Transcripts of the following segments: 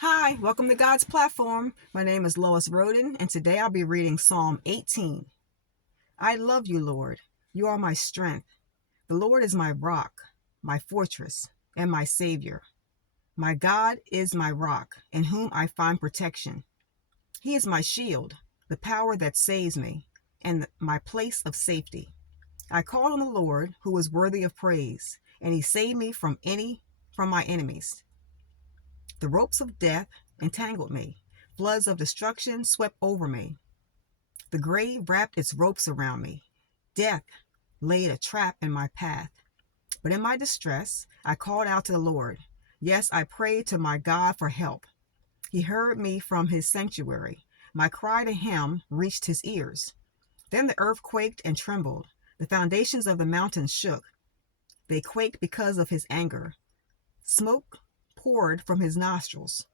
Hi, welcome to God's Platform. My name is Lois Roden, and today I'll be reading Psalm 18. I love you, Lord. You are my strength. The Lord is my rock, my fortress, and my Savior. My God is my rock, in whom I find protection. He is my shield, the power that saves me, and my place of safety. I called on the Lord, who is worthy of praise, and he saved me from my enemies. The ropes of death entangled me. Floods of destruction swept over me. The grave wrapped its ropes around me. Death laid a trap in my path. But in my distress, I called out to the Lord. Yes, I prayed to my God for help. He heard me from his sanctuary. My cry to him reached his ears. Then the earth quaked and trembled. The foundations of the mountains shook. They quaked because of his anger. Smoke poured from his nostrils.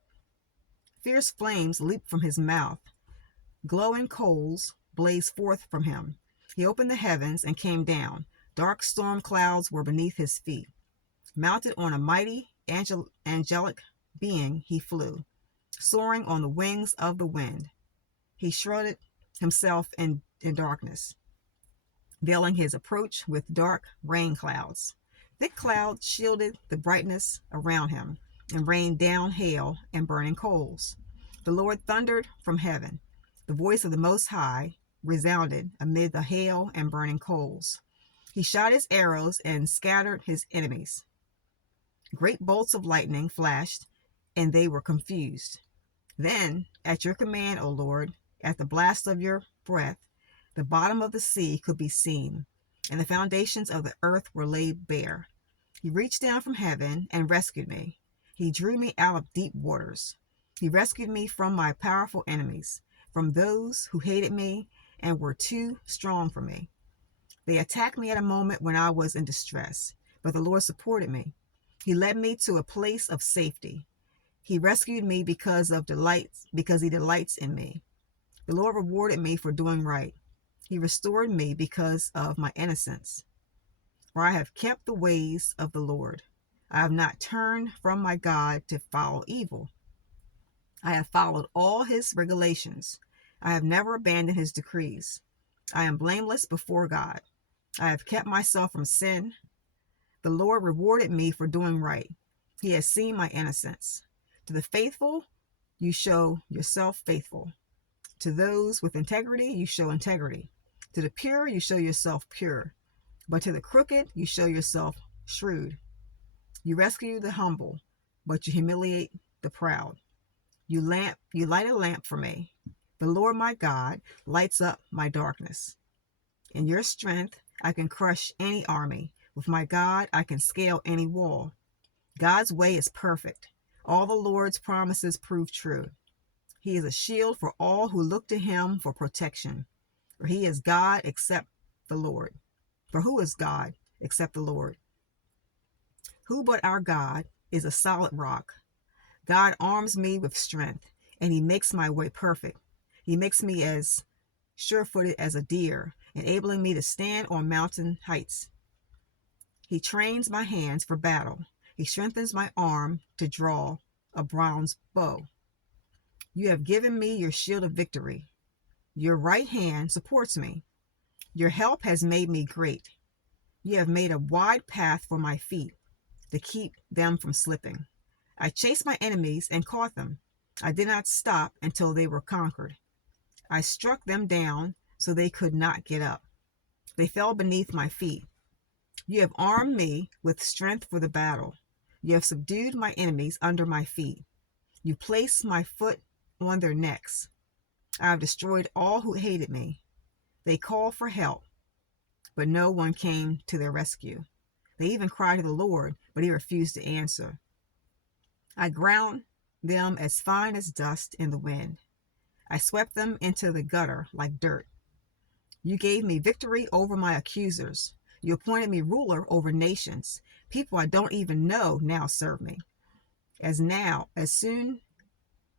Fierce flames leaped from his mouth. Glowing coals blazed forth from him. He opened the heavens and came down. Dark storm clouds were beneath his feet. Mounted on a mighty angelic being, he flew, soaring on the wings of the wind. He shrouded himself in darkness, veiling his approach with dark rain clouds. Thick clouds shielded the brightness around him and rained down hail and burning coals. The Lord thundered from heaven. The voice of the Most High resounded amid the hail and burning coals. He shot his arrows and scattered his enemies. Great bolts of lightning flashed, and they were confused. Then, at your command, O Lord, at the blast of your breath, the bottom of the sea could be seen, and the foundations of the earth were laid bare. He reached down from heaven and rescued me. He drew me out of deep waters. He rescued me from my powerful enemies, from those who hated me and were too strong for me. They attacked me at a moment when I was in distress, but the Lord supported me. He led me to a place of safety. He rescued me because he delights in me. The Lord rewarded me for doing right. He restored me because of my innocence. For I have kept the ways of the Lord. I have not turned from my God to follow evil. I have followed all his regulations. I have never abandoned his decrees. I am blameless before God. I have kept myself from sin. The Lord rewarded me for doing right. He has seen my innocence. To the faithful, you show yourself faithful. To those with integrity, you show integrity. To the pure, you show yourself pure. But to the crooked, you show yourself shrewd. You rescue the humble, but you humiliate the proud. You light a lamp for me. The Lord my God lights up my darkness. In your strength, I can crush any army. With my God, I can scale any wall. God's way is perfect. All the Lord's promises prove true. He is a shield for all who look to him for protection. For he is God except the Lord. For who is God except the Lord? Who but our God is a solid rock? God arms me with strength, and he makes my way perfect. He makes me as sure-footed as a deer, enabling me to stand on mountain heights. He trains my hands for battle. He strengthens my arm to draw a bronze bow. You have given me your shield of victory. Your right hand supports me. Your help has made me great. You have made a wide path for my feet to keep them from slipping. I chased my enemies and caught them. I did not stop until they were conquered. I struck them down so they could not get up. They fell beneath my feet. You have armed me with strength for the battle. You have subdued my enemies under my feet. You placed my foot on their necks. I have destroyed all who hated me. They called for help, but no one came to their rescue. They even cried to the Lord, but he refused to answer. I ground them as fine as dust in the wind. I swept them into the gutter like dirt. You gave me victory over my accusers. You appointed me ruler over nations. People I don't even know now serve me. As soon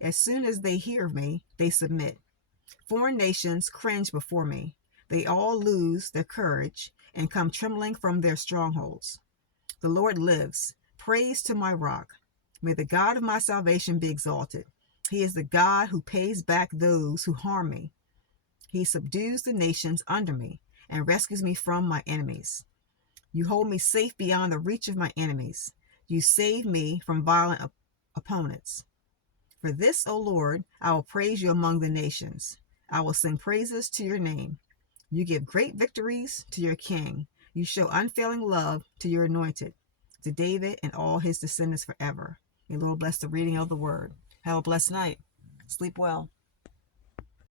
as they hear me, they submit. Foreign nations cringe before me. They all lose their courage and come trembling from their strongholds. The Lord lives. Praise to my rock. May the God of my salvation be exalted. He is the God who pays back those who harm me. He subdues the nations under me and rescues me from my enemies. You hold me safe beyond the reach of my enemies. You save me from violent opponents. For this, O Lord, I will praise you among the nations. I will sing praises to your name. You give great victories to your king. You show unfailing love to your anointed, to David and all his descendants forever. May the Lord bless the reading of the word. Have a blessed night. Sleep well.